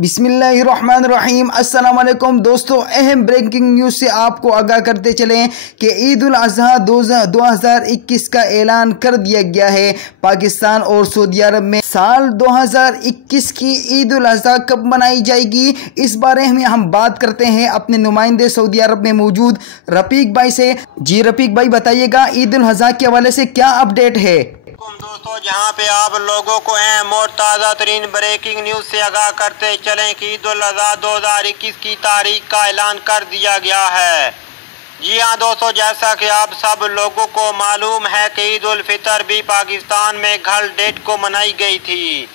बिस्मिल्लाहिर्रहमानिर्रहीम। अस्सलाम वालेकुम दोस्तों, अहम ब्रेकिंग न्यूज़ से आपको आगाह करते चलें कि ईद उल अज़हा 2021 का ऐलान कर दिया गया है। पाकिस्तान और सऊदी अरब में साल 2021 की ईद उल अज़हा कब मनाई जाएगी, इस बारे में हम बात करते हैं अपने नुमाइंदे सऊदी अरब में मौजूद रफ़ीक भाई से। जी रफ़ीक भाई, बताइएगा ईद उल अज़हा के हवाले से क्या अपडेट है। दोस्तों, जहां पे आप लोगों को अहम और ताज़ा तरीन ब्रेकिंग न्यूज़ से आगाह करते चलें कि ईद उल अज़हा 2021 की तारीख का ऐलान कर दिया गया है। जी हां दोस्तों, जैसा कि आप सब लोगों को मालूम है कि ईद उल फितर भी पाकिस्तान में घल डेट को मनाई गई थी,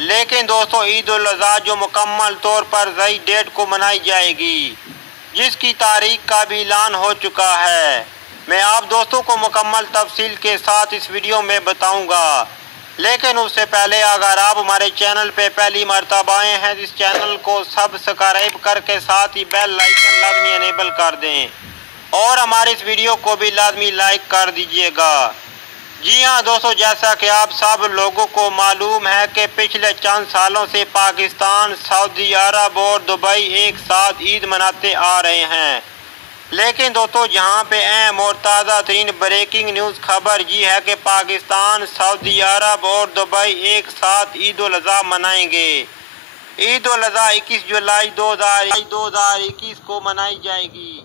लेकिन दोस्तों ईद उल अज़हा जो मुकम्मल तौर पर ज़ई डेट को मनाई जाएगी, जिसकी तारीख का भी ऐलान हो चुका है। मैं आप दोस्तों को मुकम्मल तफसील के साथ इस वीडियो में बताऊंगा, लेकिन उससे पहले अगर आप हमारे चैनल पे पहली मर्तबा आए हैं, इस चैनल को सब्सक्राइब करके साथ ही बेल आइकन लाजमी इनेबल कर दें और हमारे इस वीडियो को भी लाजमी लाइक कर दीजिएगा। जी हाँ दोस्तों, जैसा कि आप सब लोगों को मालूम है कि पिछले चंद सालों से पाकिस्तान, सऊदी अरब और दुबई एक साथ ईद मनाते आ रहे हैं, लेकिन दोस्तों जहां पे अहम और ताज़ा तरीन ब्रेकिंग न्यूज़ खबर ये है कि पाकिस्तान, सऊदी अरब और दुबई एक साथ ईद उल अज़हा मनाएंगे। ईद उल अज़हा 21 जुलाई 2021 को मनाई जाएगी।